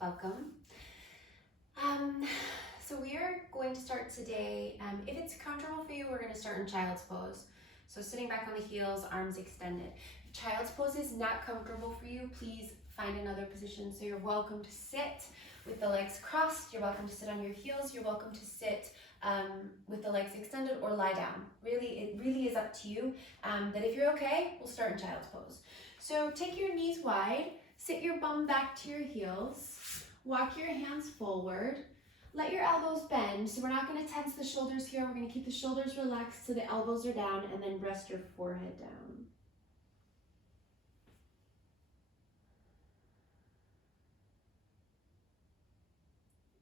welcome. So we are going to start today. If it's comfortable for you, we're going to start in child's pose. So sitting back on the heels, arms extended. If child's pose is not comfortable for you, please find another position. So you're welcome to sit with the legs crossed. You're welcome to sit on your heels. You're welcome to sit with the legs extended or lie down. It really is up to you. But if you're okay, we'll start in child's pose. So take your knees wide. Sit your bum back to your heels. Walk your hands forward. Let your elbows bend. So we're not going to tense the shoulders here. We're going to keep the shoulders relaxed so the elbows are down, and then rest your forehead down.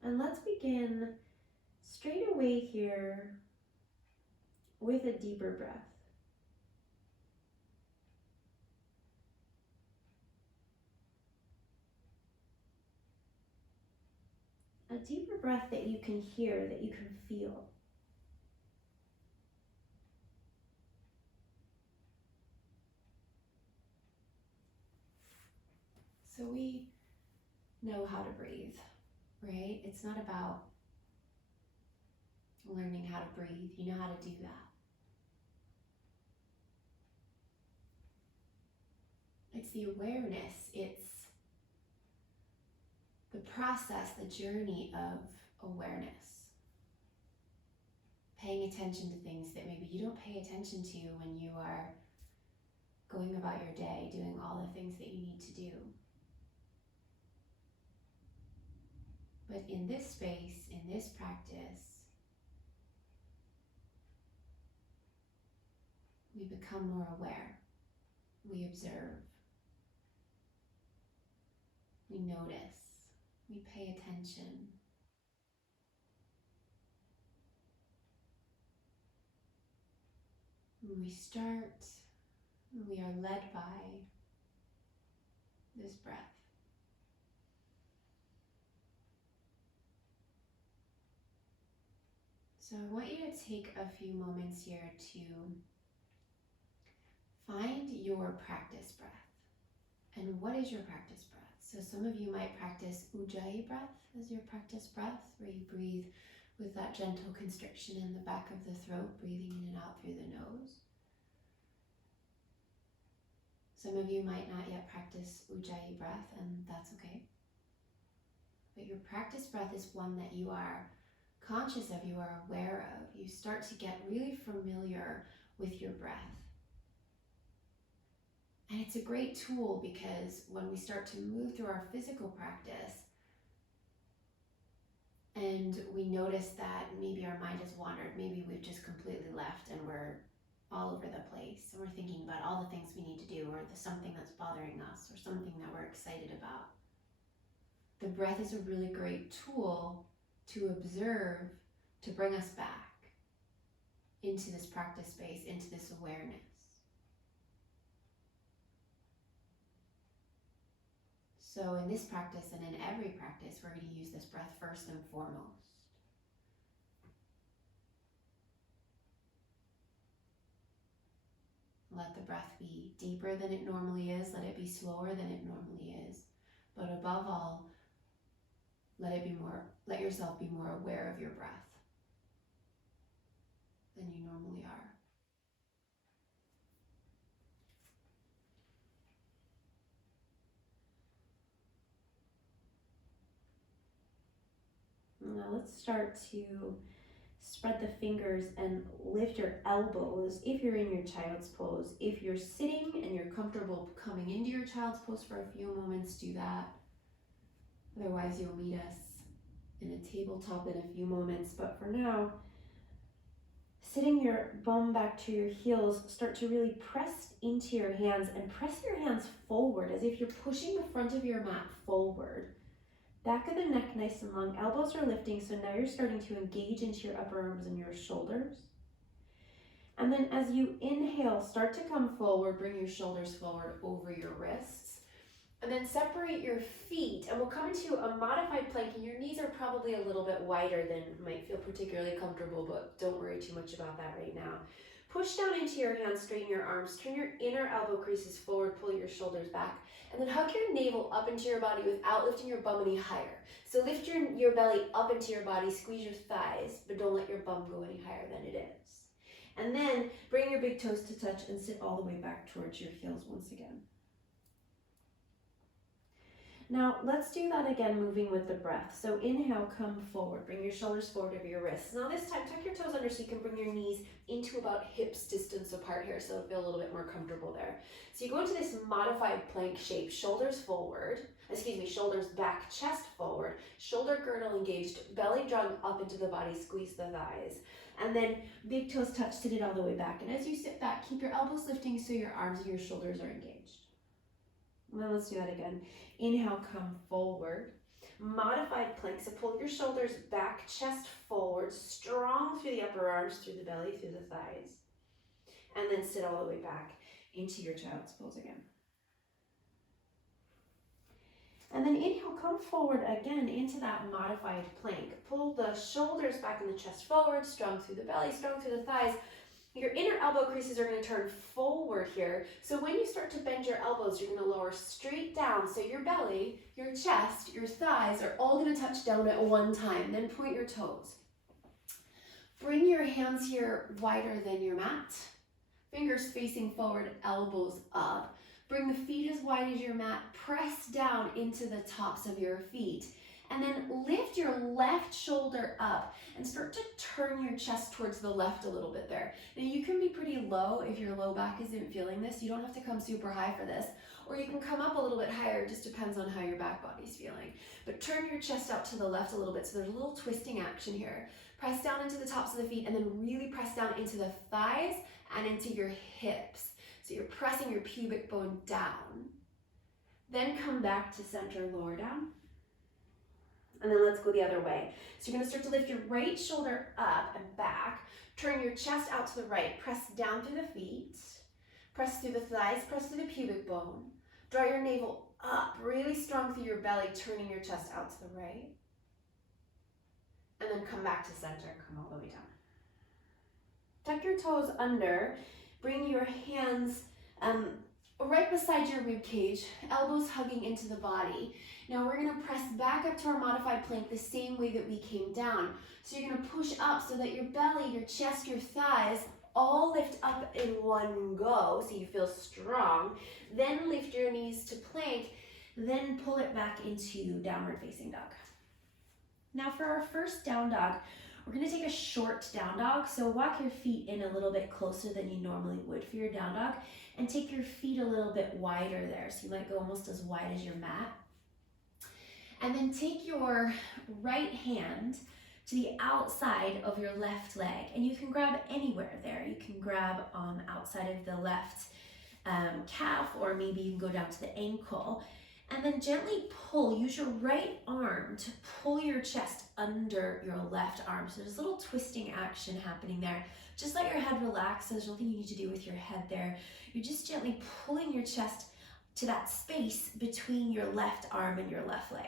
And let's begin straight away here with a deeper breath. A deeper breath that you can hear, that you can feel. So we know how to breathe, right? It's not about learning how to breathe. You know how to do that. It's the awareness. It's the process, the journey of awareness. Paying attention to things that maybe you don't pay attention to when you are going about your day, doing all the things that you need to do. But in this space, in this practice, we become more aware. We observe. We notice. We pay attention. When we start, we are led by this breath. So I want you to take a few moments here to find your practice breath. And what is your practice breath? So some of you might practice Ujjayi breath as your practice breath, where you breathe with that gentle constriction in the back of the throat, breathing in and out through the nose. Some of you might not yet practice Ujjayi breath, and that's okay. But your practice breath is one that you are conscious of, you are aware of. You start to get really familiar with your breath. And it's a great tool because when we start to move through our physical practice and we notice that maybe our mind has wandered, maybe we've just completely left and we're all over the place and we're thinking about all the things we need to do, or something that's bothering us, or something that we're excited about. The breath is a really great tool to observe, to bring us back into this practice space, into this awareness. So in this practice and in every practice, we're going to use this breath first and foremost. Let the breath be deeper than it normally is. Let it be slower than it normally is. But above all, let yourself be more aware of your breath than you normally are. Now let's start to spread the fingers and lift your elbows if you're in your child's pose. If you're sitting and you're comfortable coming into your child's pose for a few moments, do that. Otherwise, you'll meet us in a tabletop in a few moments. But for now, sitting your bum back to your heels, start to really press into your hands and press your hands forward as if you're pushing the front of your mat forward. Back of the neck nice and long, elbows are lifting, so now you're starting to engage into your upper arms and your shoulders. And then as you inhale, start to come forward, bring your shoulders forward over your wrists. And then separate your feet, and we'll come into a modified plank, and your knees are probably a little bit wider than might feel particularly comfortable, but don't worry too much about that right now. Push down into your hands, straighten your arms, turn your inner elbow creases forward, pull your shoulders back, and then hug your navel up into your body without lifting your bum any higher. So lift your belly up into your body, squeeze your thighs, but don't let your bum go any higher than it is. And then bring your big toes to touch and sit all the way back towards your heels once again. Now let's do that again, moving with the breath. So inhale, come forward, bring your shoulders forward over your wrists. Now this time, tuck your toes under so you can bring your knees into about hips distance apart here, so it'll feel a little bit more comfortable there. So you go into this modified plank shape, shoulders back, chest forward, shoulder girdle engaged, belly drawn up into the body, squeeze the thighs. And then big toes touch, sit it all the way back. And as you sit back, keep your elbows lifting so your arms and your shoulders are engaged. And then let's do that again. Inhale, come forward. Modified plank, so pull your shoulders back, chest forward, strong through the upper arms, through the belly, through the thighs. And then sit all the way back into your child's pose again. And then inhale, come forward again into that modified plank. Pull the shoulders back and the chest forward, strong through the belly, strong through the thighs. Your inner elbow creases are going to turn forward here. So when you start to bend your elbows, you're going to lower straight down. So your belly, your chest, your thighs are all going to touch down at one time. Then point your toes. Bring your hands here wider than your mat. Fingers facing forward, elbows up. Bring the feet as wide as your mat. Press down into the tops of your feet. And then lift your left shoulder up and start to turn your chest towards the left a little bit there. Now you can be pretty low if your low back isn't feeling this. You don't have to come super high for this. Or you can come up a little bit higher, it just depends on how your back body's feeling. But turn your chest out to the left a little bit, so there's a little twisting action here. Press down into the tops of the feet and then really press down into the thighs and into your hips. So you're pressing your pubic bone down. Then come back to center, lower down. And then let's go the other way. So you're going to start to lift your right shoulder up and back. Turn your chest out to the right. Press down through the feet. Press through the thighs. Press through the pubic bone. Draw your navel up, really strong through your belly, turning your chest out to the right. And then come back to center. Come all the way down. Tuck your toes under. Bring your hands right beside your rib cage, elbows hugging into the body. Now we're going to press back up to our modified plank the same way that we came down. So you're going to push up so that your belly, your chest, your thighs all lift up in one go so you feel strong. Then lift your knees to plank, then pull it back into downward facing dog. Now for our first down dog, we're going to take a short down dog. So walk your feet in a little bit closer than you normally would for your down dog and take your feet a little bit wider there. So you might go almost as wide as your mat. And then take your right hand to the outside of your left leg. And you can grab anywhere there. You can grab outside of the left calf, or maybe you can go down to the ankle. And then gently pull, use your right arm to pull your chest under your left arm. So there's a little twisting action happening there. Just let your head relax. So there's nothing you need to do with your head there. You're just gently pulling your chest to that space between your left arm and your left leg.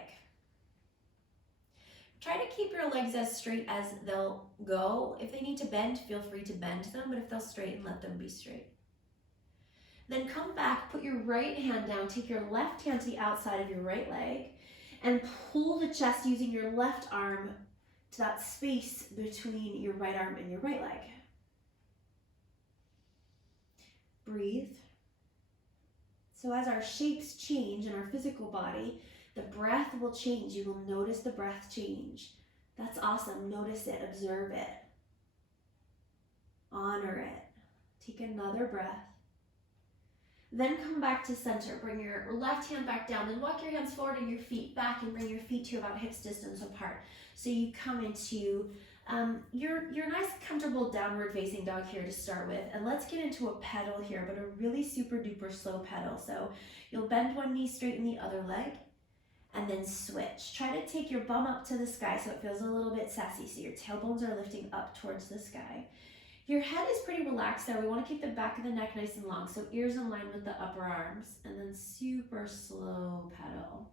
Try to keep your legs as straight as they'll go. If they need to bend, feel free to bend them, but if they'll straighten, let them be straight. Then come back, put your right hand down, take your left hand to the outside of your right leg, and pull the chest using your left arm to that space between your right arm and your right leg. Breathe. So as our shapes change in our physical body, the breath will change. You will notice the breath change. That's awesome. Notice it, observe it, honor it. Take another breath. Then come back to center. Bring your left hand back down. Then walk your hands forward and your feet back and bring your feet to about hips distance apart. So you come into your nice comfortable downward facing dog here to start with. And let's get into a pedal here, but a really super duper slow pedal. So you'll bend one knee, straighten the other leg, and then switch. Try to take your bum up to the sky so it feels a little bit sassy. So your tailbones are lifting up towards the sky. Your head is pretty relaxed there. We want to keep the back of the neck nice and long, so ears in line with the upper arms, and then super slow pedal.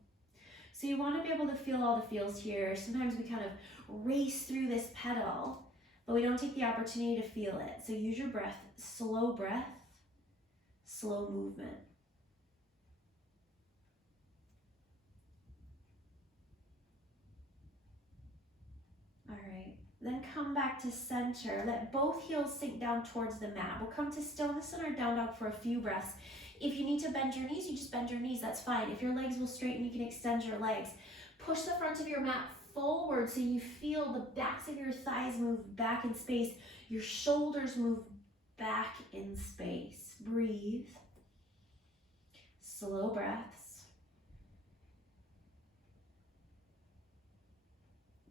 So you want to be able to feel all the feels here. Sometimes we kind of race through this pedal, but we don't take the opportunity to feel it. So use your breath, slow movement. All right, then come back to center. Let both heels sink down towards the mat. We'll come to stillness in our down dog for a few breaths. If you need to bend your knees, you just bend your knees, that's fine. If your legs will straighten, you can extend your legs. Push the front of your mat forward so you feel the backs of your thighs move back in space. Your shoulders move back in space. Breathe. Slow breaths.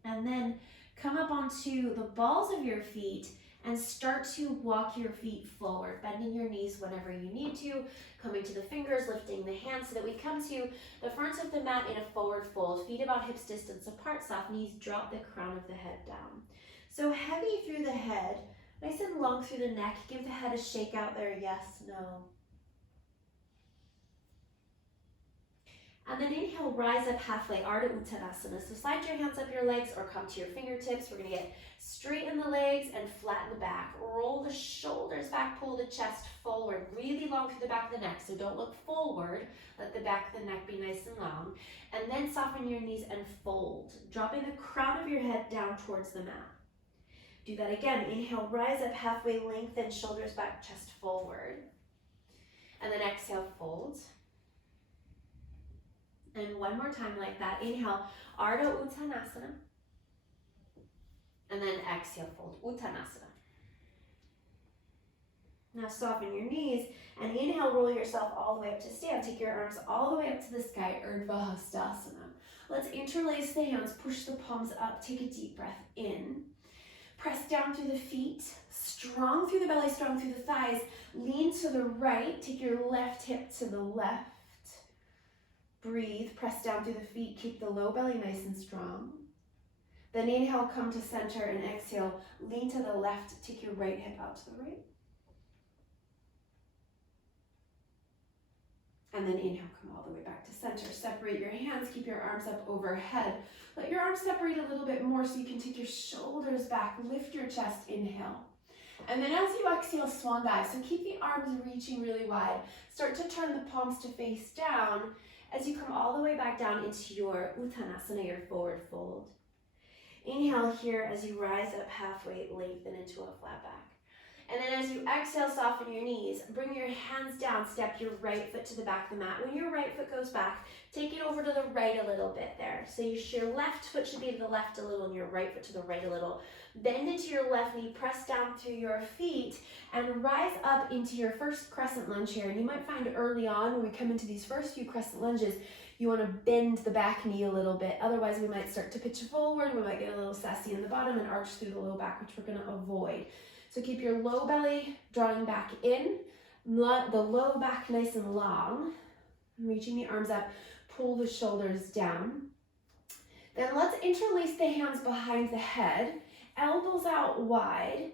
And then come up onto the balls of your feet and start to walk your feet forward, bending your knees whenever you need to, coming to the fingers, lifting the hands so that we come to the front of the mat in a forward fold, feet about hips distance apart, soft knees, drop the crown of the head down. So heavy through the head, nice and long through the neck. Give the head a shake out there, yes, no. And then inhale, rise up halfway, Ardha Uttanasana. So slide your hands up your legs or come to your fingertips. We're gonna get straight in the legs and flatten the back. Roll the shoulders back, pull the chest forward, really long through the back of the neck. So don't look forward, let the back of the neck be nice and long. And then soften your knees and fold, dropping the crown of your head down towards the mat. Do that again, inhale, rise up halfway, lengthen, shoulders back, chest forward. And then exhale, fold. And one more time like that. Inhale, Ardha Uttanasana. And then exhale, fold, Uttanasana. Now soften your knees and inhale, roll yourself all the way up to stand. Take your arms all the way up to the sky, Urdhva Hastasana. Let's interlace the hands, push the palms up, take a deep breath in. Press down through the feet, strong through the belly, strong through the thighs. Lean to the right, take your left hip to the left. Breathe, press down through the feet, keep the low belly nice and strong. Then inhale, come to center and exhale, lean to the left, take your right hip out to the right. And then inhale, come all the way back to center. Separate your hands, keep your arms up overhead. Let your arms separate a little bit more so you can take your shoulders back, lift your chest, inhale. And then as you exhale, swan dive. So keep the arms reaching really wide. Start to turn the palms to face down as you come all the way back down into your Uttanasana, your forward fold. Inhale here as you rise up halfway, lengthen into a flat back. And then as you exhale, soften your knees. Bring your hands down, step your right foot to the back of the mat. When your right foot goes back, take it over to the right a little bit there. So your left foot should be to the left a little and your right foot to the right a little. Bend into your left knee, press down through your feet, and rise up into your first crescent lunge here. And you might find early on when we come into these first few crescent lunges, you want to bend the back knee a little bit. Otherwise, we might start to pitch forward. We might get a little sassy in the bottom and arch through the low back, which we're going to avoid. So keep your low belly drawing back in, the low back nice and long, reaching the arms up, pull the shoulders down. Then let's interlace the hands behind the head, elbows out wide,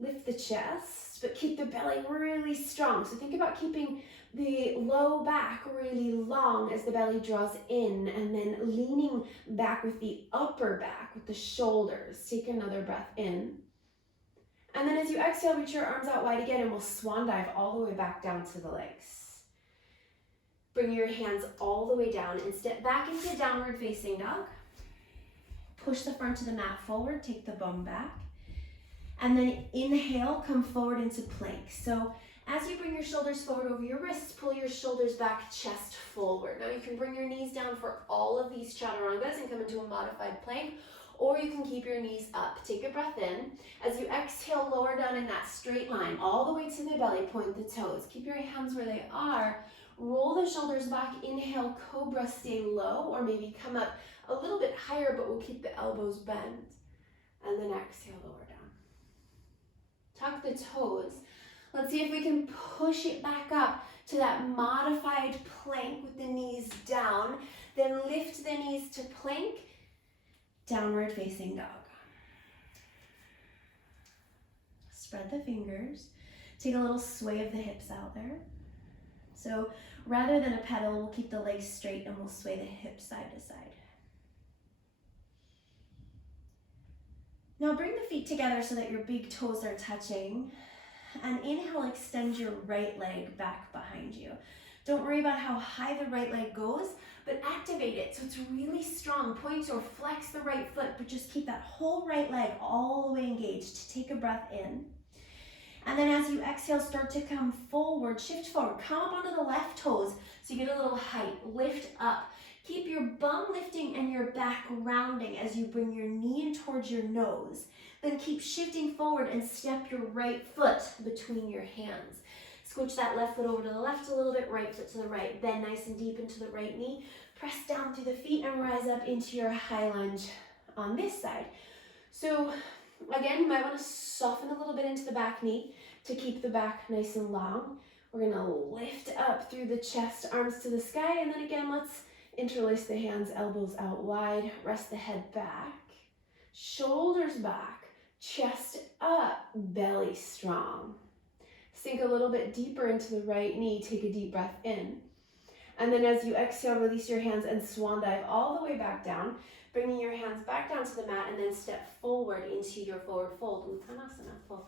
lift the chest, but keep the belly really strong. So think about keeping the low back really long as the belly draws in, and then leaning back with the upper back with the shoulders. Take another breath in. And then as you exhale, reach your arms out wide again and we'll swan dive all the way back down to the legs. Bring your hands all the way down and step back into downward facing dog. Push the front of the mat forward, take the bum back. And then inhale, come forward into plank. So as you bring your shoulders forward over your wrists, pull your shoulders back, chest forward. Now you can bring your knees down for all of these chaturangas and come into a modified plank, or you can keep your knees up. Take a breath in. As you exhale, lower down in that straight line, all the way to the belly, point the toes. Keep your hands where they are. Roll the shoulders back. Inhale, cobra, stay low, or maybe come up a little bit higher, but we'll keep the elbows bent. And then exhale, lower down. Tuck the toes. Let's see if we can push it back up to that modified plank with the knees down. Then lift the knees to plank. Downward facing dog. Spread the fingers. Take a little sway of the hips out there. So rather than a pedal, we'll keep the legs straight and we'll sway the hips side to side. Now bring the feet together so that your big toes are touching. And inhale, extend your right leg back behind you. Don't worry about how high the right leg goes, but activate it so it's really strong. Point or flex the right foot, but just keep that whole right leg all the way engaged. Take a breath in. And then as you exhale, start to come forward, shift forward. Come up onto the left toes so you get a little height. Lift up. Keep your bum lifting and your back rounding as you bring your knee in towards your nose. Then keep shifting forward and step your right foot between your hands. Scooch that left foot over to the left a little bit, right foot to the right. Bend nice and deep into the right knee. Press down through the feet and rise up into your high lunge on this side. So again, you might want to soften a little bit into the back knee to keep the back nice and long. We're going to lift up through the chest, arms to the sky, and then again, let's interlace the hands, elbows out wide, rest the head back, shoulders back, chest up, belly strong. Sink a little bit deeper into the right knee, take a deep breath in. And then as you exhale, release your hands and swan dive all the way back down, bringing your hands back down to the mat and then step forward into your forward fold, Uttanasana, fold.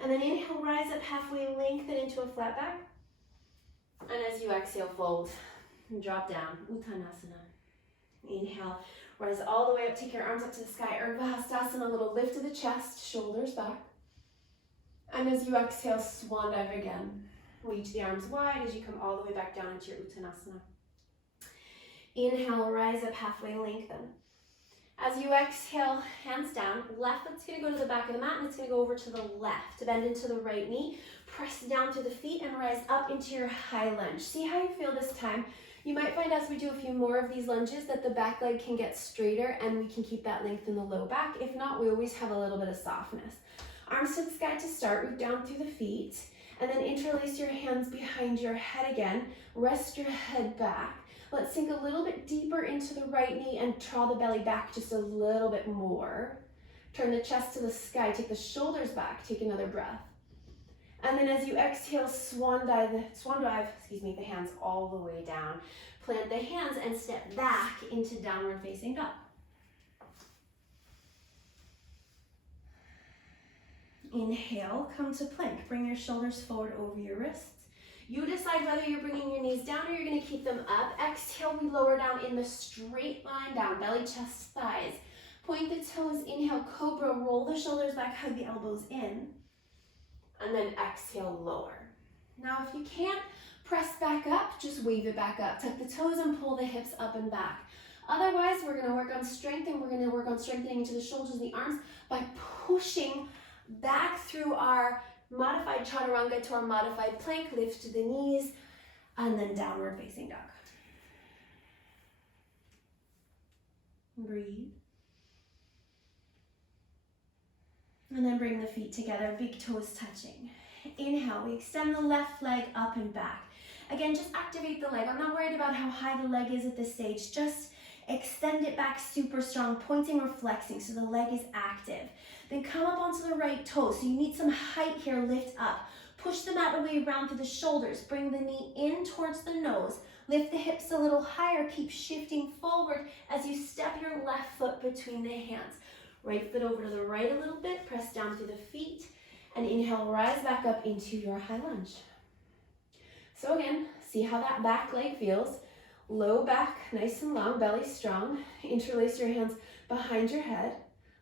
And then inhale, rise up halfway, lengthen into a flat back. And as you exhale, fold, drop down, Uttanasana. Inhale, rise all the way up, take your arms up to the sky, Urdhva Hastasana, a little lift of the chest, shoulders back. And as you exhale, swan dive again. Reach the arms wide as you come all the way back down into your Uttanasana. Inhale, rise up halfway, lengthen. As you exhale, hands down, left foot's gonna go to the back of the mat and it's gonna go over to the left. Bend into the right knee, press down through the feet and rise up into your high lunge. See how you feel this time. You might find as we do a few more of these lunges that the back leg can get straighter and we can keep that length in the low back. If not, we always have a little bit of softness. Arms to the sky to start, root down through the feet, and then interlace your hands behind your head again. Rest your head back. Let's sink a little bit deeper into the right knee and draw the belly back just a little bit more. Turn the chest to the sky, take the shoulders back, take another breath. And then as you exhale, swan dive the hands all the way down. Plant the hands and step back into downward facing dog. Inhale, come to plank. Bring your shoulders forward over your wrists. You decide whether you're bringing your knees down or you're going to keep them up. Exhale, we lower down in the straight line down, belly, chest, thighs. Point the toes, inhale, cobra, roll the shoulders back, hug the elbows in. And then exhale, lower. Now, if you can't press back up, just wave it back up. Tuck the toes and pull the hips up and back. Otherwise, we're going to work on strength and we're going to work on strengthening into the shoulders and the arms by pushing back through our modified chaturanga to our modified plank, lift to the knees, and then downward facing dog. Breathe. And then bring the feet together, big toes touching. Inhale, we extend the left leg up and back. Again, just activate the leg. I'm not worried about how high the leg is at this stage. Just extend it back super strong, pointing or flexing so the leg is active. Then come up onto the right toe. So you need some height here, lift up. Push the mat away around through the shoulders. Bring the knee in towards the nose. Lift the hips a little higher. Keep shifting forward as you step your left foot between the hands. Right foot over to the right a little bit. Press down through the feet. And inhale, rise back up into your high lunge. So again, see how that back leg feels. Low back, nice and long, belly strong. Interlace your hands behind your head.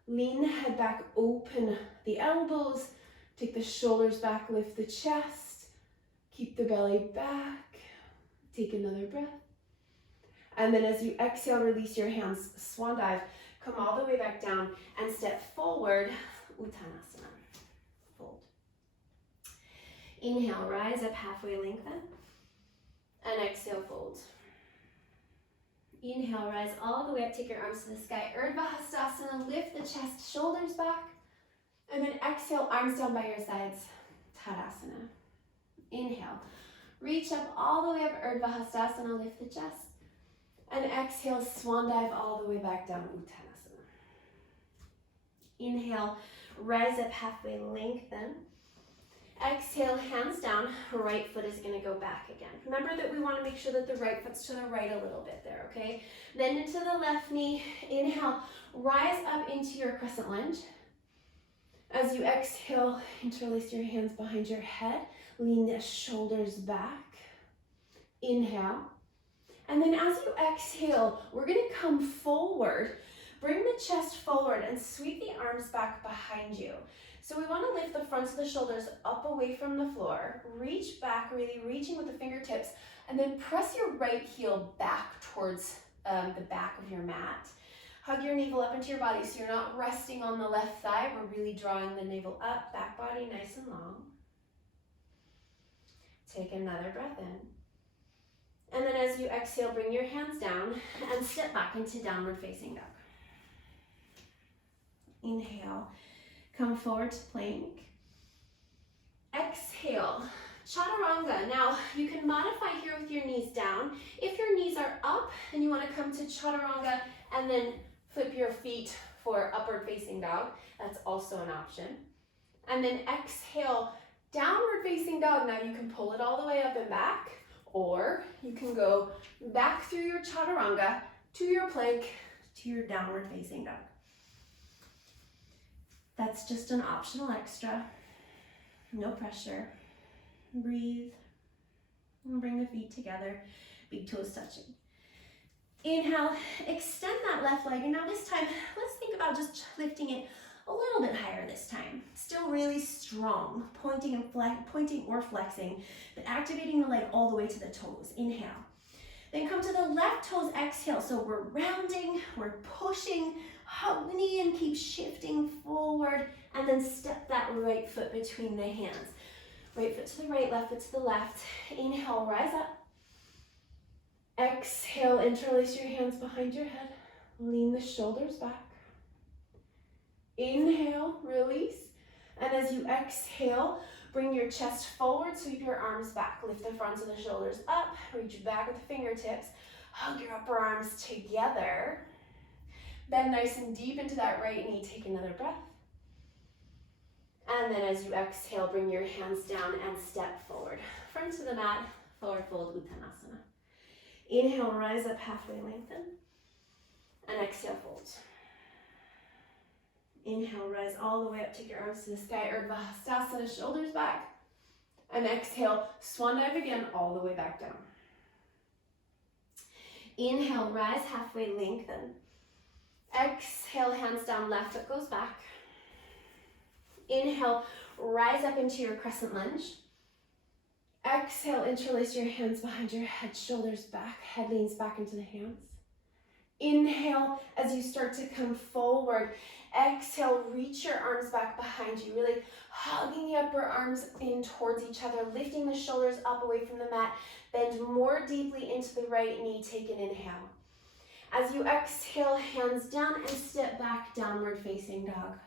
Lean the head back, open the elbows. Take the shoulders back, lift the chest. Keep the belly back. Take another breath. And then as you exhale, release your hands, swan dive. Come all the way back down and step forward, Uttanasana. Fold. Inhale, rise up halfway, lengthen. And exhale, fold. Inhale, rise all the way up, take your arms to the sky. Urdhva Hastasana, lift the chest, shoulders back. And then exhale, arms down by your sides, Tadasana. Inhale, reach up all the way up, Urdhva Hastasana, lift the chest. And exhale, swan dive all the way back down, Uttanasana. Inhale, rise up halfway, lengthen. Exhale, hands down, right foot is going to go back again. Remember that we want to make sure that the right foot's to the right a little bit there, okay? Bend into the left knee. Inhale, rise up into your crescent lunge. As you exhale, interlace your hands behind your head. Lean the shoulders back. Inhale. And then as you exhale, we're going to come forward. Bring the chest forward and sweep the arms back behind you. So we want to lift the fronts of the shoulders up away from the floor. Reach back, really reaching with the fingertips. And then press your right heel back towards the back of your mat. Hug your navel up into your body so you're not resting on the left thigh. We're really drawing the navel up, back body nice and long. Take another breath in. And then as you exhale, bring your hands down and step back into downward facing dog. Inhale, come forward to plank. Exhale, chaturanga. Now you can modify here with your knees down. If your knees are up and you want to come to chaturanga and then flip your feet for upward facing dog, that's also an option. And then exhale, downward facing dog. Now you can pull it all the way up and back, or you can go back through your chaturanga to your plank to your downward facing dog. That's just an optional extra. No pressure. Breathe. And bring the feet together, big toes touching. Inhale, extend that left leg, and now this time, let's think about just lifting it a little bit higher this time. Still really strong, pointing or flexing, but activating the leg all the way to the toes. Inhale. Then come to the left toes, exhale. So we're rounding, we're pushing, hug the knee and keep shifting forward, and then step that right foot between the hands. Right foot to the right, left foot to the left. Inhale, rise up. Exhale, interlace your hands behind your head. Lean the shoulders back. Inhale, release. And as you exhale, bring your chest forward, sweep your arms back. Lift the fronts of the shoulders up, reach back with the fingertips. Hug your upper arms together. Bend nice and deep into that right knee. Take another breath. And then as you exhale, bring your hands down and step forward. Front to the mat, forward fold, Uttanasana. Inhale, rise up, halfway lengthen. And exhale, fold. Inhale, rise all the way up, take your arms to the sky, Urdhva Hastasana, shoulders back. And exhale, swan dive again, all the way back down. Inhale, rise, halfway lengthen. Exhale, hands down, left foot goes back. Inhale, rise up into your crescent lunge. Exhale, interlace your hands behind your head, shoulders back, head leans back into the hands. Inhale, as you start to come forward. Exhale, reach your arms back behind you, really hugging the upper arms in towards each other, lifting the shoulders up away from the mat. Bend more deeply into the right knee, take an inhale. As you exhale, hands down and step back, downward facing dog.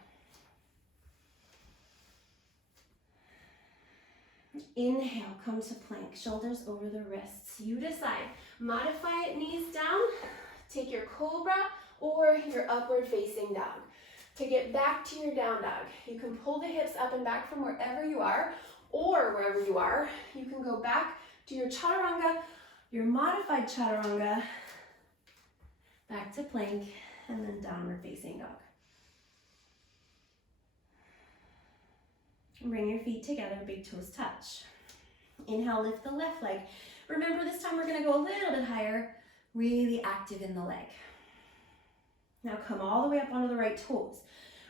Inhale, come to plank, shoulders over the wrists. You decide. Modify it, knees down. Take your cobra or your upward facing dog. To get back to your down dog, you can pull the hips up and back from wherever you are, or wherever you are, you can go back to your chaturanga, your modified chaturanga, back to plank, and then downward facing dog. Bring your feet together, big toes touch. Inhale, lift the left leg. Remember, this time we're going to go a little bit higher, really active in the leg. Now come all the way up onto the right toes.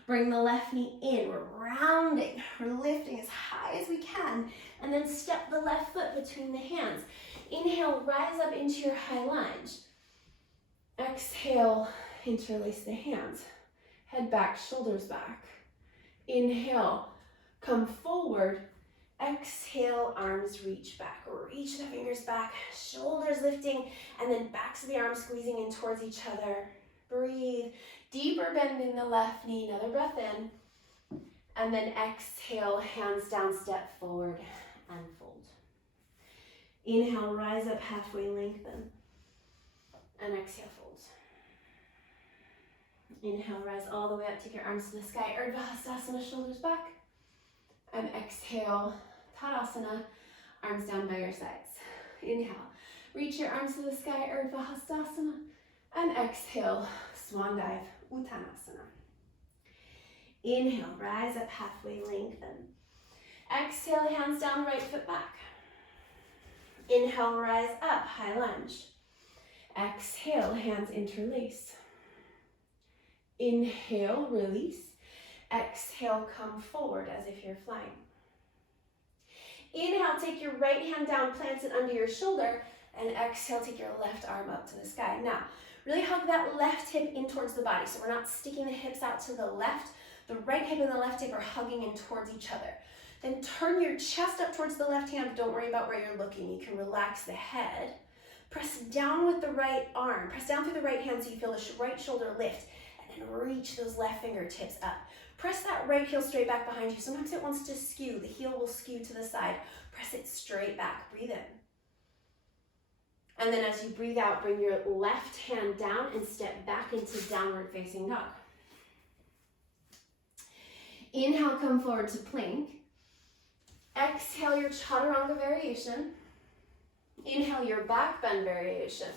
Bring the left knee in. We're rounding. We're lifting as high as we can. And then step the left foot between the hands. Inhale, rise up into your high lunge. Exhale, interlace the hands. Head back, shoulders back. Inhale, come forward. Exhale, arms reach back. Reach the fingers back, shoulders lifting, and then backs of the arms squeezing in towards each other. Breathe. Deeper bend in the left knee. Another breath in. And then exhale, hands down, step forward and fold. Inhale, rise up, halfway lengthen. And exhale, fold. Inhale, rise all the way up, take your arms to the sky. Urdhva Hastasana, shoulders back. And exhale, Tadasana, arms down by your sides. Inhale, reach your arms to the sky, Urdhva Hastasana. And exhale, swan dive, Uttanasana. Inhale, rise up halfway, lengthen. Exhale, hands down, right foot back. Inhale, rise up, high lunge. Exhale, hands interlace. Inhale, release. Exhale, come forward as if you're flying. Inhale, take your right hand down, plant it under your shoulder, and exhale, take your left arm up to the sky. Now, really hug that left hip in towards the body, so we're not sticking the hips out to the left. The right hip and the left hip are hugging in towards each other. Then turn your chest up towards the left hand. Don't worry about where you're looking. You can relax the head. Press down with the right arm. Press down through the right hand so you feel the right shoulder lift, and then reach those left fingertips up. Press that right heel straight back behind you. Sometimes it wants to skew. The heel will skew to the side. Press it straight back. Breathe in. And then as you breathe out, bring your left hand down and step back into downward facing dog. Inhale, come forward to plank. Exhale your chaturanga variation. Inhale your back bend variation.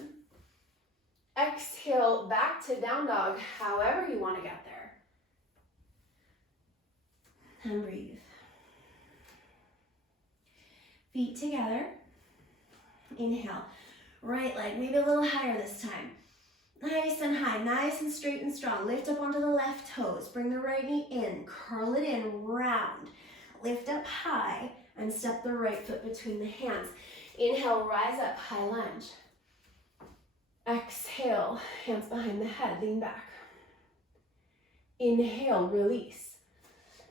Exhale back to down dog, however you want to get there. And breathe. Feet together. Inhale. Right leg, maybe a little higher this time. Nice and high, nice and straight and strong. Lift up onto the left toes. Bring the right knee in. Curl it in, round. Lift up high and step the right foot between the hands. Inhale, rise up, high lunge. Exhale, hands behind the head, lean back. Inhale, release.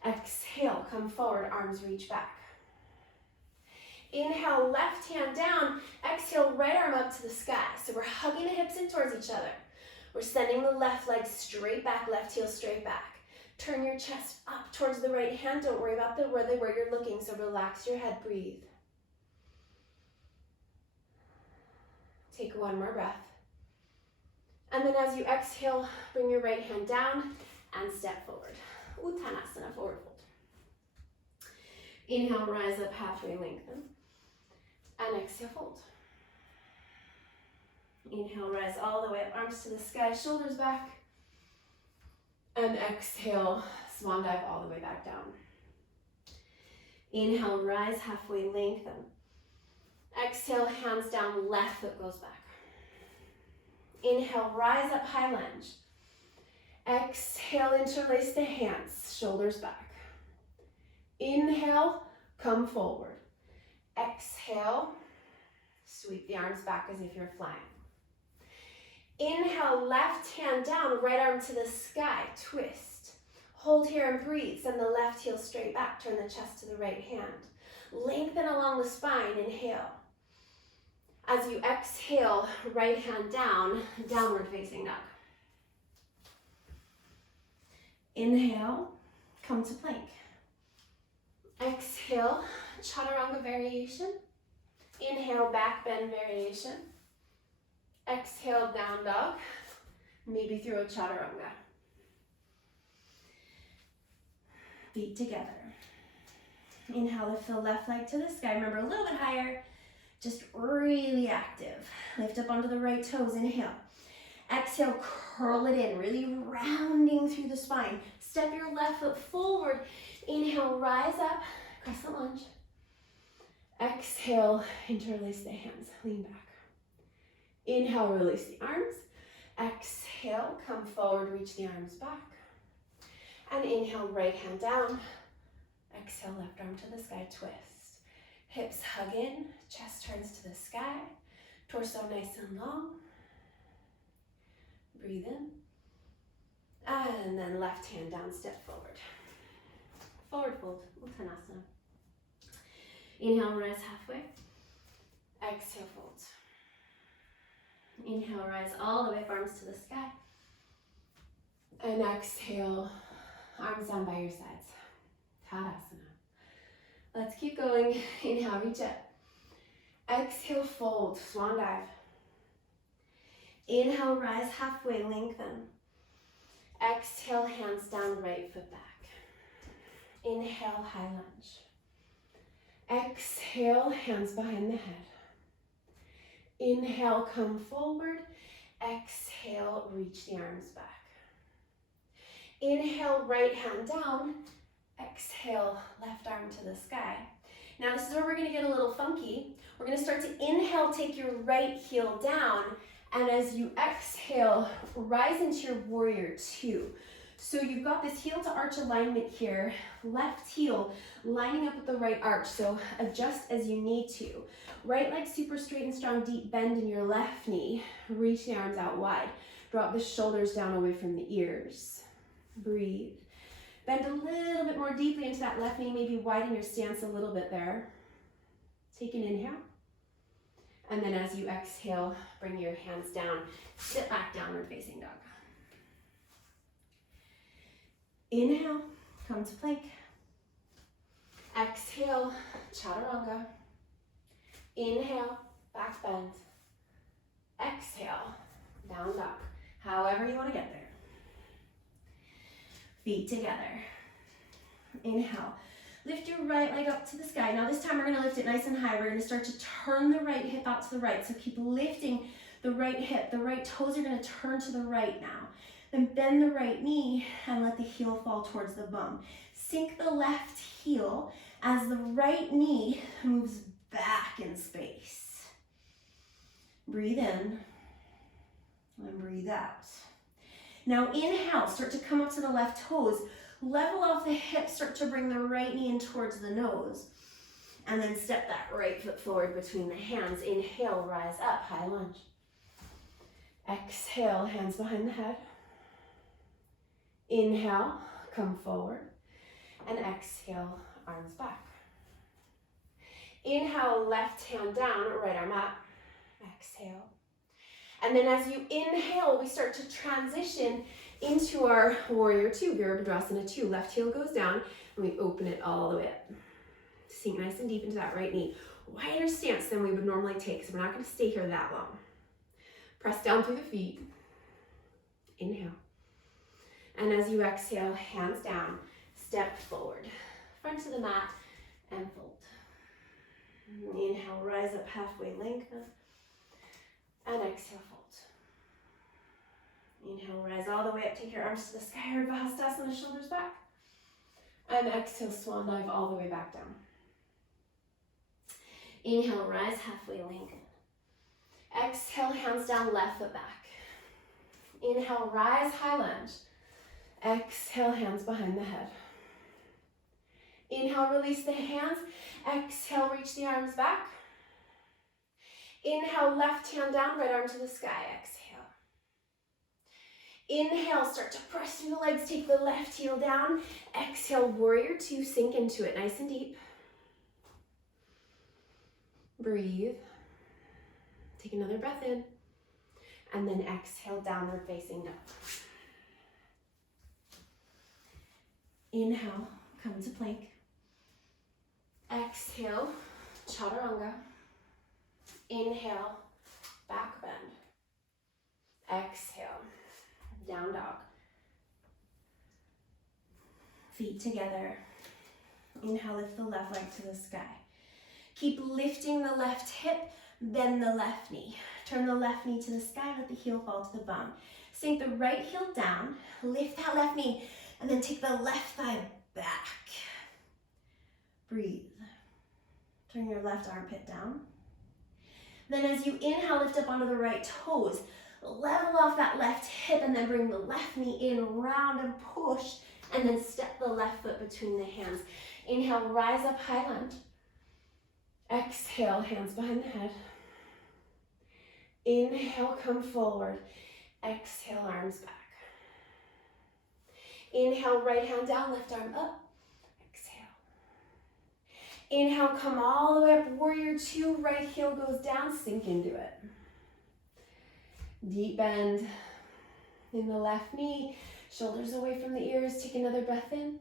Exhale, come forward, arms reach back. Inhale, left hand down. Exhale, right arm up to the sky. So we're hugging the hips in towards each other. We're sending the left leg straight back, left heel straight back. Turn your chest up towards the right hand. Don't worry about where you're looking, so relax your head, breathe. Take one more breath. And then as you exhale, bring your right hand down and step forward. Uttanasana, forward fold. Inhale, rise up halfway, lengthen. And exhale, fold. Inhale, rise all the way up, arms to the sky, shoulders back. And exhale, swan dive all the way back down. Inhale, rise halfway, lengthen. Exhale, hands down, left foot goes back. Inhale, rise up, high lunge. Exhale, interlace the hands, shoulders back. Inhale, come forward. Exhale, sweep the arms back as if you're flying. Inhale, left hand down, right arm to the sky, twist. Hold here and breathe. Send the left heel straight back, turn the chest to the right hand. Lengthen along the spine, inhale. As you exhale, right hand down, downward facing dog. Inhale, come to plank. Exhale, chaturanga variation. Inhale, back bend variation. Exhale, down dog, maybe through a chaturanga. Feet together. Inhale, lift the left leg to the sky. Remember, a little bit higher, just really active. Lift up onto the right toes, inhale. Exhale, curl it in, really rounding through the spine. Step your left foot forward. Inhale, rise up, crescent lunge. Exhale, interlace the hands, lean back. Inhale, release the arms. Exhale, come forward, reach the arms back. And inhale, right hand down. Exhale, left arm to the sky, twist. Hips hug in, chest turns to the sky. Torso nice and long. Breathe in. And then left hand down, step forward. Forward fold, Uttanasana. Inhale, rise halfway. Exhale, fold. Inhale, rise all the way, arms to the sky. And exhale, arms down by your sides. Tadasana. Let's keep going. Inhale, reach up. Exhale, fold, swan dive. Inhale, rise halfway, lengthen. Exhale, hands down, right foot back. Inhale, high lunge. Exhale, hands behind the head. Inhale, come forward. Exhale, reach the arms back. Inhale, right hand down. Exhale, left arm to the sky. Now this is where we're gonna get a little funky. We're gonna start to inhale, take your right heel down, and as you exhale, rise into your warrior two. So you've got this heel to arch alignment here, left heel lining up with the right arch, so adjust as you need to. Right leg super straight and strong, deep bend in your left knee. Reach the arms out wide. Drop the shoulders down away from the ears. Breathe. Bend a little bit more deeply into that left knee, maybe widen your stance a little bit there. Take an inhale. And then as you exhale, bring your hands down. Sit back, downward facing dog. Inhale, come to plank. Exhale, chaturanga. Inhale, back bend. Exhale, down dog. However you want to get there. Feet together. Inhale. Lift your right leg up to the sky. Now this time we're going to lift it nice and high. We're going to start to turn the right hip out to the right. So keep lifting the right hip. The right toes are going to turn to the right now. Then bend the right knee and let the heel fall towards the bum. Sink the left heel as the right knee moves back in space. Breathe in and breathe out. Now inhale, start to come up to the left toes. Level off the hips, start to bring the right knee in towards the nose. And then step that right foot forward between the hands. Inhale, rise up, high lunge. Exhale, hands behind the head. Inhale, come forward. And exhale, arms back. Inhale, left hand down, right arm up. Exhale. And then as you inhale, we start to transition into our warrior two, Virabhadrasana 2. Left heel goes down, and we open it all the way up. Sink nice and deep into that right knee. Wider stance than we would normally take, so we're not going to stay here that long. Press down through the feet. Inhale. And as you exhale, hands down, step forward. Front to the mat, and fold. Inhale, rise up halfway, lengthen. And exhale, fold. Inhale, rise all the way up, take your arms to the sky, Urdhva Hastasana, shoulders back. And exhale, swan dive all the way back down. Inhale, rise halfway, lengthen. Exhale, hands down, left foot back. Inhale, rise, high lunge. Exhale, hands behind the head. Inhale, release the hands. Exhale, reach the arms back. Inhale, left hand down, right arm to the sky. Exhale. Inhale, start to press through the legs, take the left heel down. Exhale, warrior two, sink into it nice and deep. Breathe. Take another breath in. And then exhale, downward facing dog. Inhale, come to plank. Exhale, chaturanga. Inhale, back bend. Exhale, down dog. Feet together. Inhale, lift the left leg to the sky. Keep lifting the left hip, bend the left knee. Turn the left knee to the sky, let the heel fall to the bum. Sink the right heel down, lift that left knee, and then take the left thigh back. Breathe. Turn your left armpit down. Then as you inhale, lift up onto the right toes. Level off that left hip and then bring the left knee in, round and push, and then step the left foot between the hands. Inhale, rise up, high lunge. Exhale, hands behind the head. Inhale, come forward. Exhale, arms back. Inhale, right hand down, left arm up. Exhale. Inhale, come all the way up, warrior two, right heel goes down, sink into it. Deep bend in the left knee, shoulders away from the ears, take another breath in.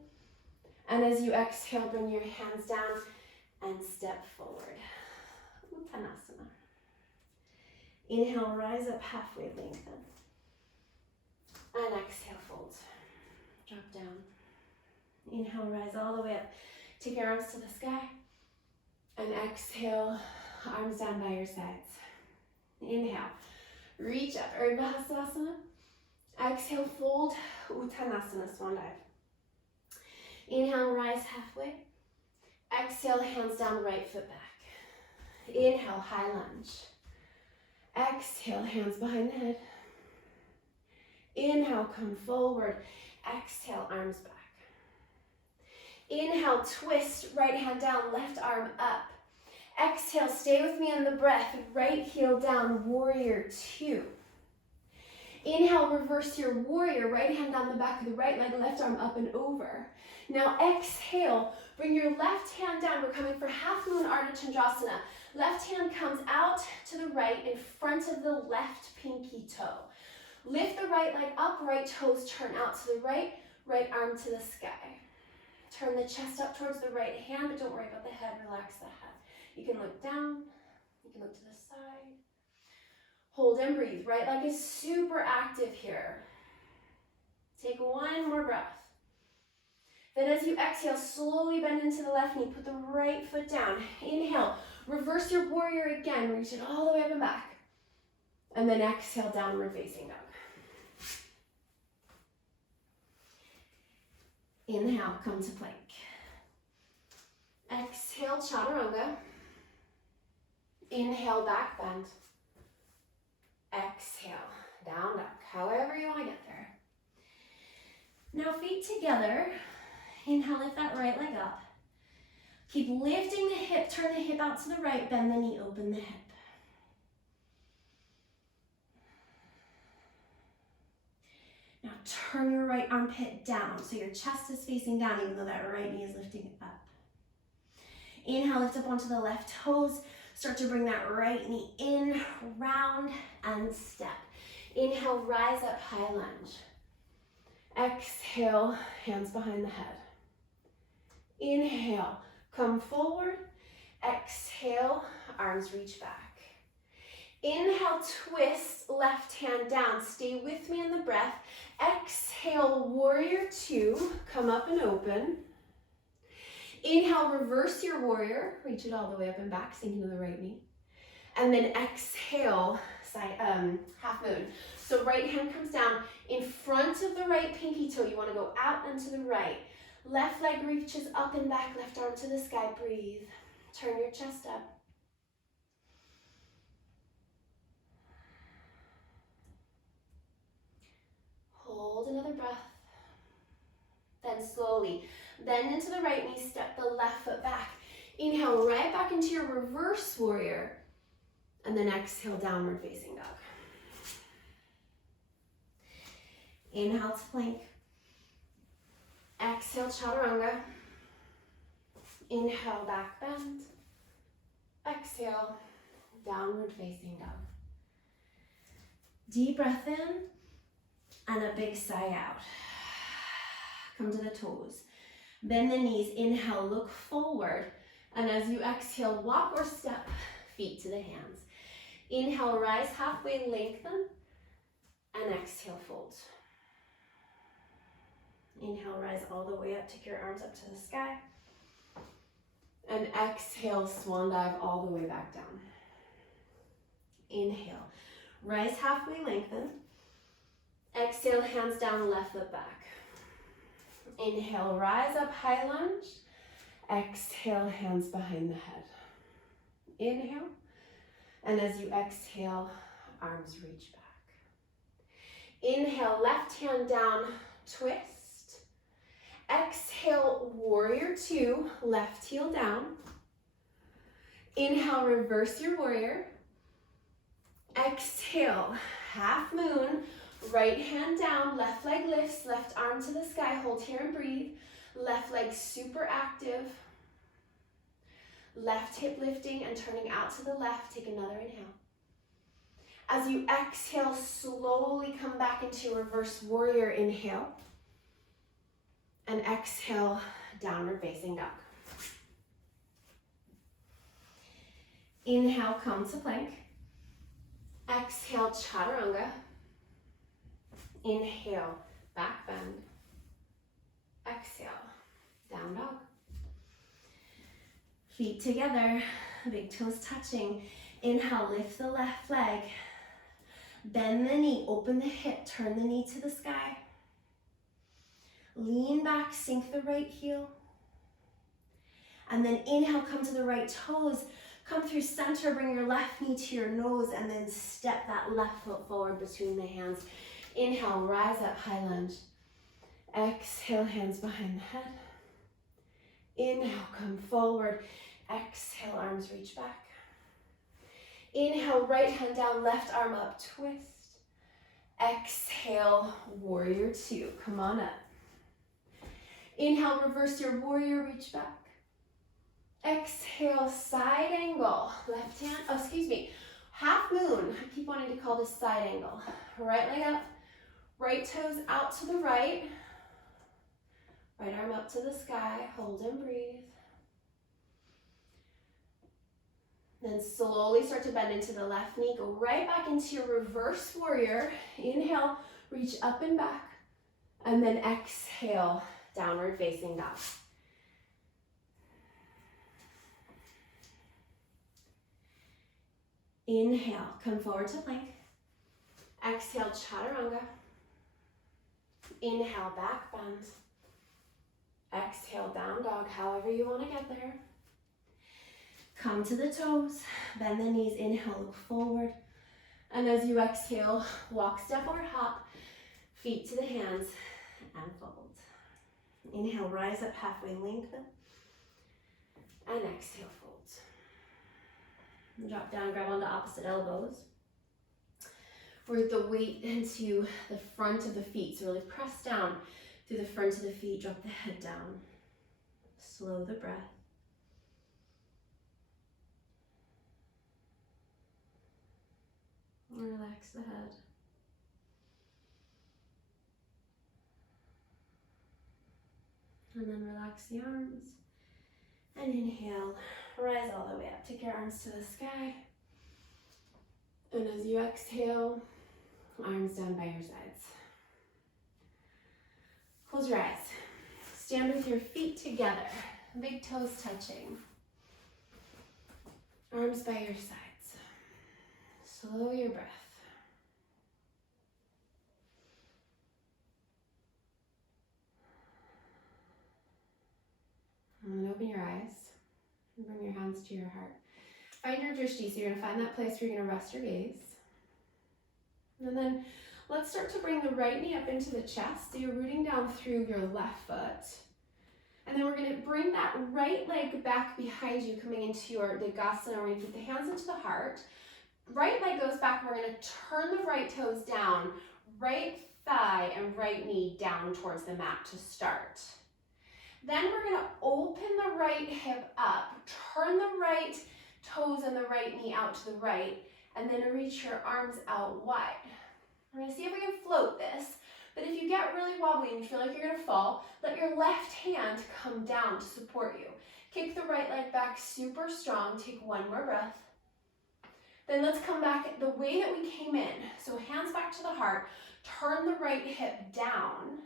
And as you exhale, bring your hands down and step forward. Uttanasana. Inhale, rise up halfway, lengthen. And exhale, fold. Drop down. Inhale, rise all the way up. Take your arms to the sky. And exhale, arms down by your sides. Inhale, Reach up, Urdhva Hastasana. Exhale, fold, Uttanasana, swan dive. Inhale, rise halfway. Exhale, hands down, right foot back. Inhale, high lunge. Exhale, hands behind the head. Inhale, come forward. Exhale, arms back. Inhale, twist, right hand down, left arm up. Exhale, stay with me on the breath. Right heel down, warrior two. Inhale, reverse your warrior. Right hand down the back of the right leg, left arm up and over. Now exhale, bring your left hand down. We're coming for half moon Ardha Chandrasana. Left hand comes out to the right in front of the left pinky toe. Lift the right leg up, right toes turn out to the right, right arm to the sky. Turn the chest up towards the right hand, but don't worry about the head, relax the head. You can look down, you can look to the side. Hold and breathe. Right leg is super active here. Take one more breath. Then as you exhale, slowly bend into the left knee. Put the right foot down. Inhale. Reverse your warrior again. Reach it all the way up and back. And then exhale, downward facing dog. Inhale, come to plank. Exhale, chaturanga. Inhale, back bend. Exhale, down dog. However you want to get there. Now feet together. Inhale, lift that right leg up. Keep lifting the hip, turn the hip out to the right, bend the knee, open the hip. Now turn your right armpit down, so your chest is facing down even though that right knee is lifting up. Inhale, lift up onto the left toes. Start to bring that right knee in, round, and step. Inhale, rise up, high lunge. Exhale, hands behind the head. Inhale, come forward. Exhale, arms reach back. Inhale, twist, left hand down. Stay with me in the breath. Exhale, warrior two. Come up and open. Inhale, reverse your warrior. Reach it all the way up and back, sinking to the right knee. And then exhale, side, half moon. So right hand comes down in front of the right pinky toe. You want to go out and to the right. Left leg reaches up and back, left arm to the sky. Breathe. Turn your chest up. Hold another breath. Then slowly bend into the right knee, step the left foot back. Inhale right back into your reverse warrior. And then exhale, downward facing dog. Inhale to plank. Exhale, chaturanga. Inhale, back bend. Exhale, downward facing dog. Deep breath in and a big sigh out. Come to the toes. Bend the knees. Inhale, look forward. And as you exhale, walk or step, feet to the hands. Inhale, rise halfway, lengthen. And exhale, fold. Inhale, rise all the way up, take your arms up to the sky. And exhale, swan dive all the way back down. Inhale, rise halfway, lengthen. Exhale, hands down, left foot back. Inhale, rise up, high lunge. Exhale, hands behind the head. Inhale, and as you exhale, arms reach back. Inhale, left hand down, twist. Exhale, warrior two, left heel down. Inhale, reverse your warrior. Exhale, half moon, right hand down, left leg lifts, left arm to the sky, hold here and breathe. Left leg super active. Left hip lifting and turning out to the left, take another inhale. As you exhale, slowly come back into reverse warrior, inhale. And exhale, downward facing dog. Inhale, come to plank. Exhale, chaturanga. Inhale, back bend. Exhale, down dog. Feet together, big toes touching. Inhale, lift the left leg. Bend the knee, open the hip, turn the knee to the sky. Lean back, sink the right heel. And then inhale, come to the right toes. Come through center, bring your left knee to your nose, and then step that left foot forward between the hands. Inhale, rise up, high lunge. Exhale, hands behind the head. Inhale, come forward. Exhale, arms reach back. Inhale, right hand down, left arm up, twist. Exhale, warrior two, come on up. Inhale, reverse your warrior, reach back. Exhale, side angle, left hand, half moon. I keep wanting to call this side angle. Right leg up, right toes out to the right. Right arm up to the sky, hold and breathe. Then slowly start to bend into the left knee. Go right back into your reverse warrior. Inhale, reach up and back. And then exhale, downward facing dog. Inhale, come forward to plank. Exhale, chaturanga. Inhale, back bend. Exhale, down dog, however you want to get there. Come to the toes, bend the knees, inhale, look forward. And as you exhale, walk, step, or hop, feet to the hands, and fold. Inhale, rise up, halfway lengthen. And exhale, fold. Drop down, grab onto opposite elbows. Root the weight into the front of the feet. So really press down through the front of the feet, drop the head down. Slow the breath. Relax the head. And then relax the arms. And inhale, rise all the way up. Take your arms to the sky. And as you exhale, arms down by your sides. Close your eyes. Stand with your feet together, big toes touching. Arms by your sides. Slow your breath. And then open your eyes and bring your hands to your heart. Find your drishti, so you're gonna find that place where you're gonna rest your gaze. And then let's start to bring the right knee up into the chest. So you're rooting down through your left foot. And then we're gonna bring that right leg back behind you, coming into your Degasana. We're gonna keep the hands into the heart. Right leg goes back, we're gonna turn the right toes down, right thigh and right knee down towards the mat to start. Then we're gonna open the right hip up, turn the right toes and the right knee out to the right, and then reach your arms out wide. We're gonna see if we can float this, but if you get really wobbly and you feel like you're gonna fall, let your left hand come down to support you. Kick the right leg back super strong, take one more breath. Then let's come back the way that we came in. So hands back to the heart, turn the right hip down,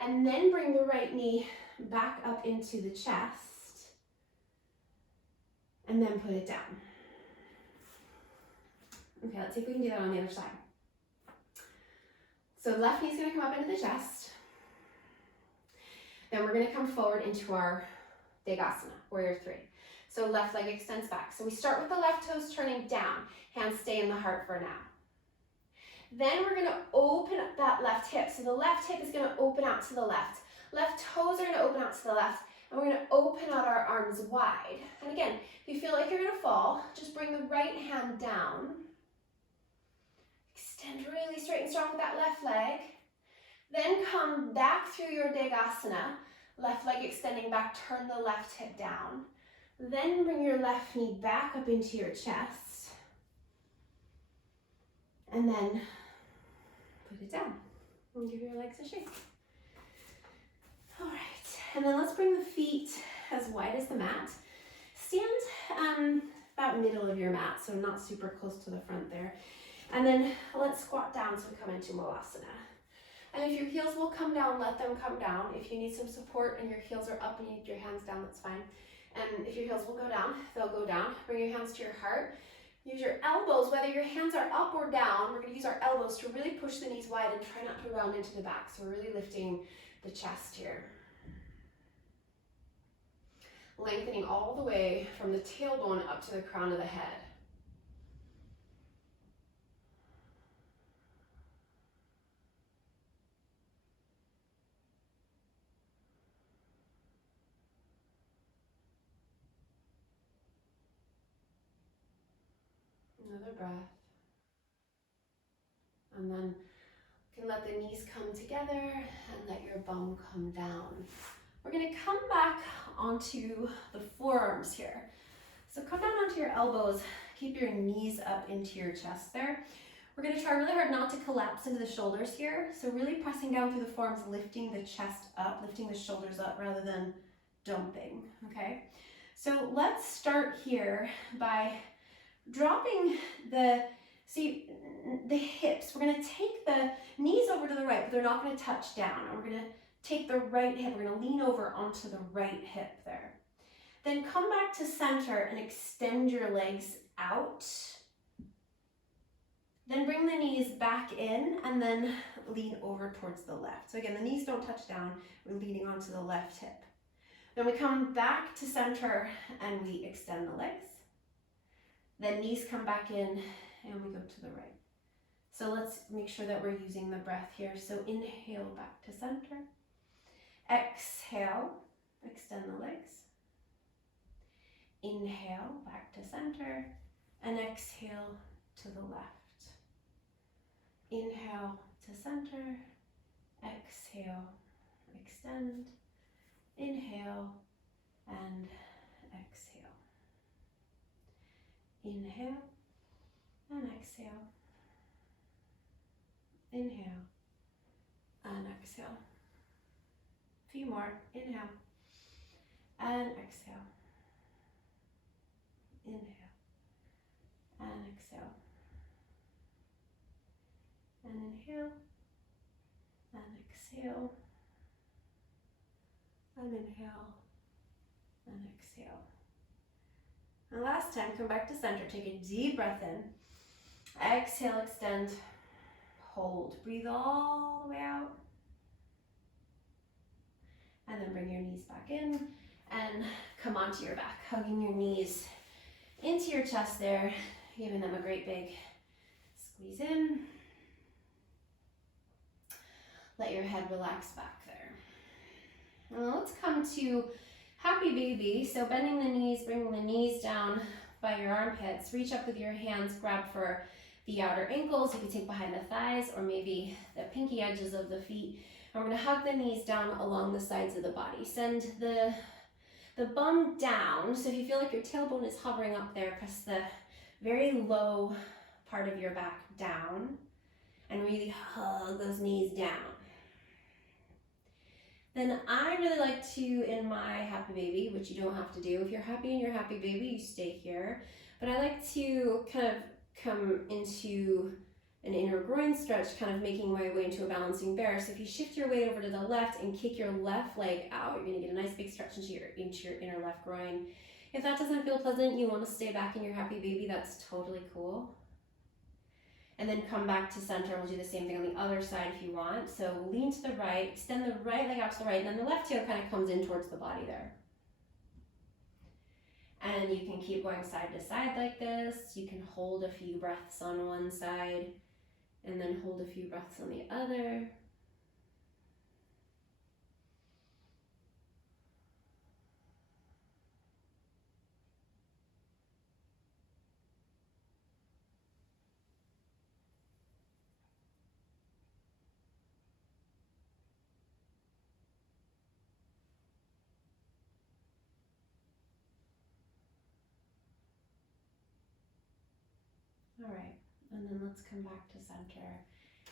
and then bring the right knee back up into the chest, and then put it down. Okay, let's see if we can do that on the other side. So the left knee's gonna come up into the chest. Then we're gonna come forward into our Degasana, warrior three. So left leg extends back. So we start with the left toes turning down. Hands stay in the heart for now. Then we're gonna open up that left hip. So the left hip is gonna open out to the left. Left toes are gonna open out to the left. And we're gonna open out our arms wide. And again, if you feel like you're gonna fall, just bring the right hand down. Extend really straight and strong with that left leg. Then come back through your Degasana. Left leg extending back, turn the left hip down. Then bring your left knee back up into your chest. And then put it down. And give your legs a shake. All right, and then let's bring the feet as wide as the mat. Stand about middle of your mat, so not super close to the front there. And then let's squat down so we come into Malasana. And if your heels will come down, let them come down. If you need some support and your heels are up and you need your hands down, that's fine. And if your heels will go down, they'll go down. Bring your hands to your heart. Use your elbows, whether your hands are up or down, we're gonna use our elbows to really push the knees wide and try not to round into the back. So we're really lifting the chest here. Lengthening all the way from the tailbone up to the crown of the head. Another breath. And then you can let the knees come together and let your bum come down. We're gonna come back onto the forearms here. So come down onto your elbows, keep your knees up into your chest there. We're gonna try really hard not to collapse into the shoulders here. So really pressing down through the forearms, lifting the chest up, lifting the shoulders up rather than dumping, okay? So let's start here by dropping the hips. We're gonna take the knees over to the right, but they're not gonna touch down. And we're gonna take the right hip, we're gonna lean over onto the right hip there. Then come back to center and extend your legs out. Then bring the knees back in and then lean over towards the left. So again, the knees don't touch down, we're leaning onto the left hip. Then we come back to center and we extend the legs. Then knees come back in and we go to the right. So let's make sure that we're using the breath here. So inhale back to center. Exhale, extend the legs. Inhale back to center and exhale to the left. Inhale to center, exhale, extend, inhale and exhale. Inhale and exhale. Inhale and exhale. A few more. Inhale and exhale. Inhale and exhale. And inhale and exhale. And inhale and exhale. And last time, come back to center. Take a deep breath in. Exhale, extend, hold. Breathe all the way out. And then bring your knees back in and come onto your back, hugging your knees into your chest there, giving them a great big squeeze in. Let your head relax back there. Now let's come to happy baby. So bending the knees, bringing the knees down by your armpits. Reach up with your hands, grab for the outer ankles. You can take behind the thighs or maybe the pinky edges of the feet. And we're gonna hug the knees down along the sides of the body. Send the bum down. So if you feel like your tailbone is hovering up there, press the very low part of your back down and really hug those knees down. Then I really like to, in my happy baby, which you don't have to do. If you're happy in your happy baby, you stay here. But I like to kind of come into an inner groin stretch, kind of making my way into a balancing bear. So if you shift your weight over to the left and kick your left leg out, you're gonna get a nice big stretch into your inner left groin. If that doesn't feel pleasant, you wanna stay back in your happy baby, that's totally cool. And then come back to center. We'll do the same thing on the other side if you want. So lean to the right, extend the right leg out to the right, and then the left heel kind of comes in towards the body there. And you can keep going side to side like this. You can hold a few breaths on one side and then hold a few breaths on the other. All right, and then let's come back to center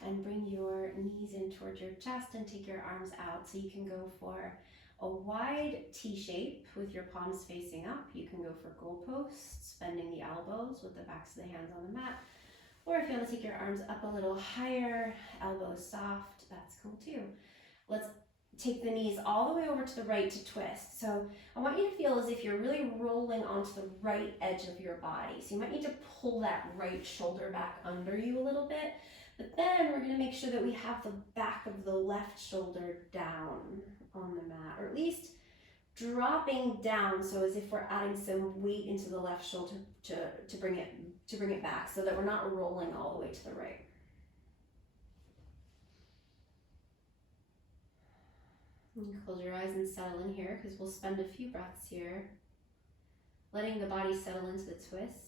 and bring your knees in towards your chest and take your arms out. So you can go for a wide T shape with your palms facing up. You can go for goalposts, bending the elbows with the backs of the hands on the mat. Or if you want to take your arms up a little higher, elbows soft, that's cool too. Let's take the knees all the way over to the right to twist. So I want you to feel as if you're really rolling onto the right edge of your body. So you might need to pull that right shoulder back under you a little bit. But then we're going to make sure that we have the back of the left shoulder down on the mat, or at least dropping down, so as if we're adding some weight into the left shoulder to bring it back, so that we're not rolling all the way to the right. And close your eyes and settle in here, because we'll spend a few breaths here, letting the body settle into the twist.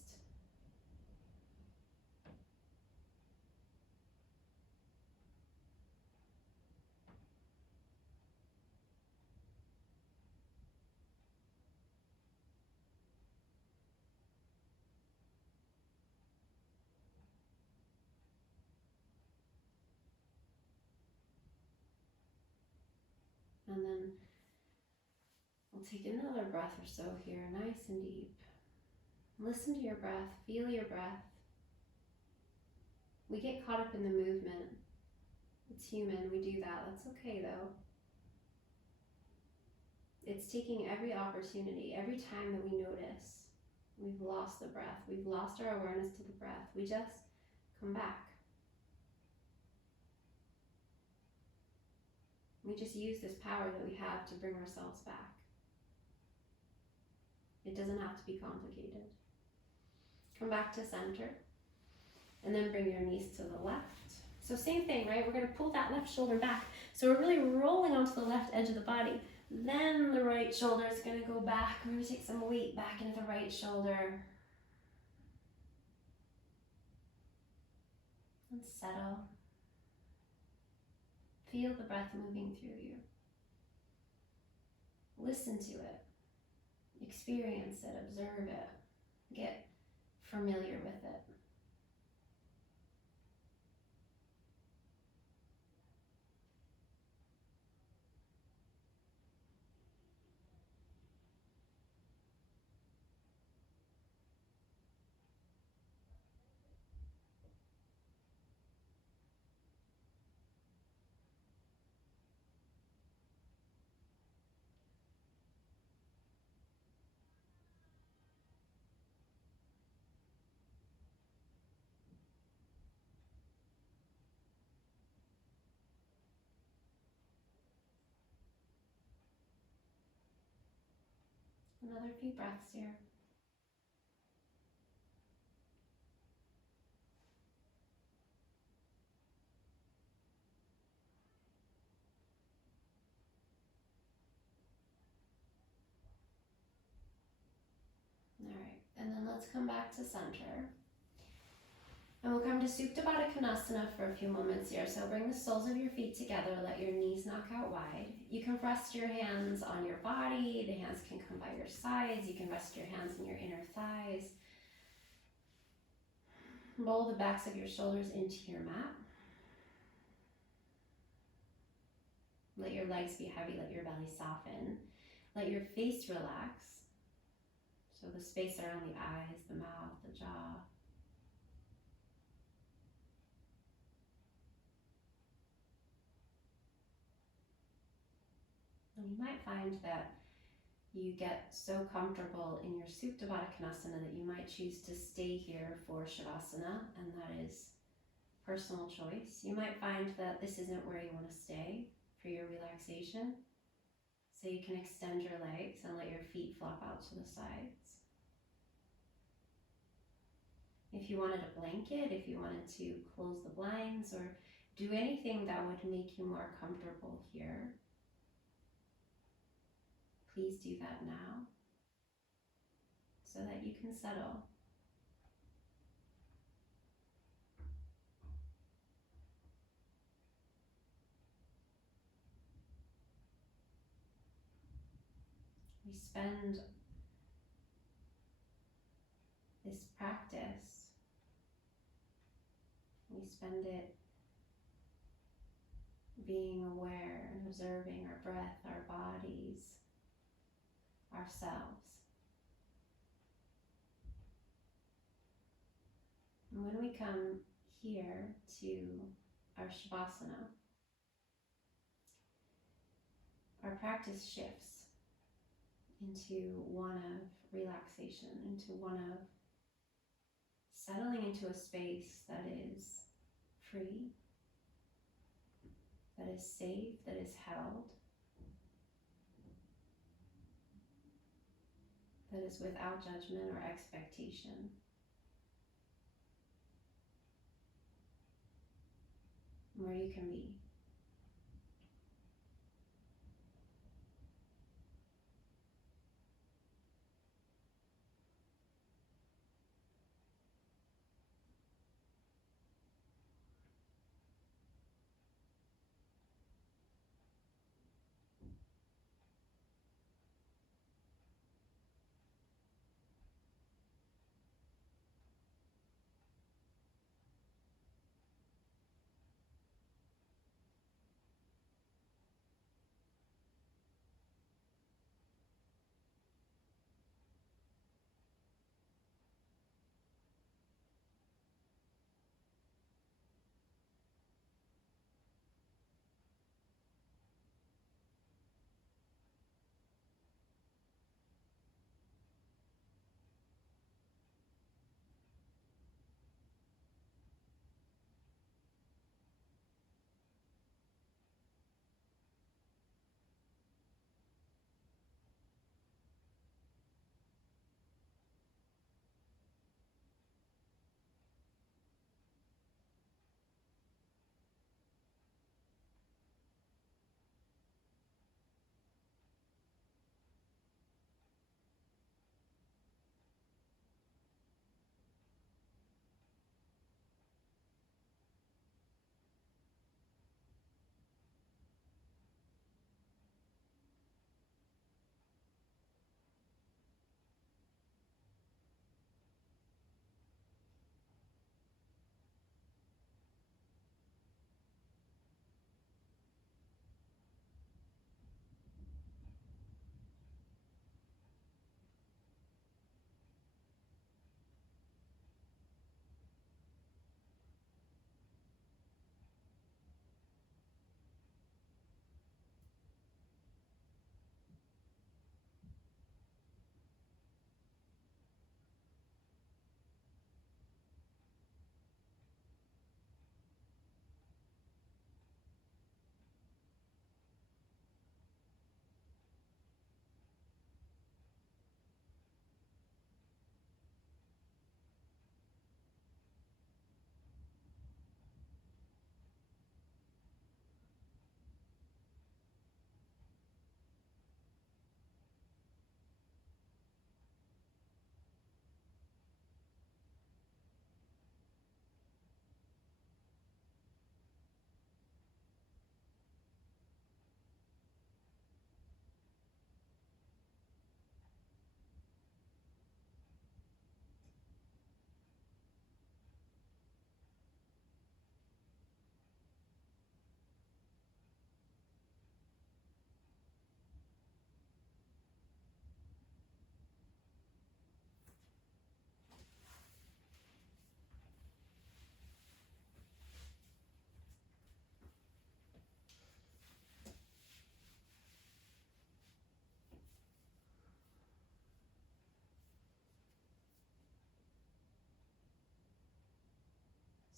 And then we'll take another breath or so here, nice and deep. Listen to your breath, feel your breath. We get caught up in the movement. It's human, we do that. That's okay though. It's taking every opportunity, every time that we notice we've lost the breath, we've lost our awareness to the breath, we just come back. We just use this power that we have to bring ourselves back. It doesn't have to be complicated. Come back to center, and then bring your knees to the left. So same thing, right? We're going to pull that left shoulder back. So we're really rolling onto the left edge of the body. Then the right shoulder is going to go back. We're going to take some weight back into the right shoulder. And settle. Feel the breath moving through you. Listen to it. Experience it. Observe it. Get familiar with it. Another few breaths here. All right, and then let's come back to center. And we'll come to Supta Baddha Konasana for a few moments here. So bring the soles of your feet together, let your knees knock out wide. You can rest your hands on your body, the hands can come by your sides, you can rest your hands on your inner thighs. Roll the backs of your shoulders into your mat. Let your legs be heavy, let your belly soften. Let your face relax. So the space around the eyes, the mouth, the jaw. And you might find that you get so comfortable in your Supta Baddha Konasana that you might choose to stay here for Shavasana, and that is personal choice. You might find that this isn't where you want to stay for your relaxation, so you can extend your legs and let your feet flop out to the sides. If you wanted a blanket, if you wanted to close the blinds or do anything that would make you more comfortable here, please do that now so that you can settle. We spend this practice, we spend it being aware and observing our breath, our bodies, ourselves. And when we come here to our Shavasana, our practice shifts into one of relaxation, into one of settling into a space that is free, that is safe, that is held, that is without judgment or expectation. Where you can be.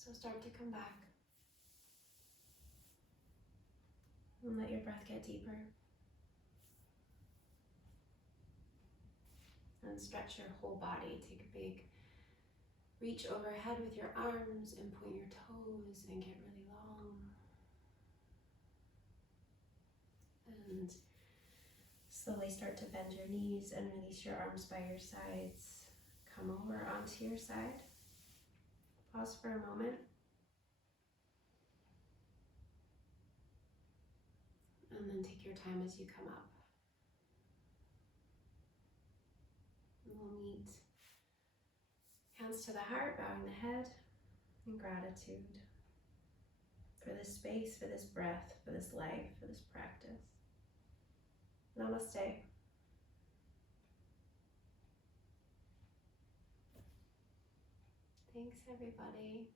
So start to come back. And let your breath get deeper. And stretch your whole body. Take a big reach overhead with your arms and point your toes and get really long. And slowly start to bend your knees and release your arms by your sides. Come over onto your side. Pause for a moment. And then take your time as you come up. We'll meet hands to the heart, bowing the head in gratitude for this space, for this breath, for this life, for this practice. Namaste. Thanks, everybody.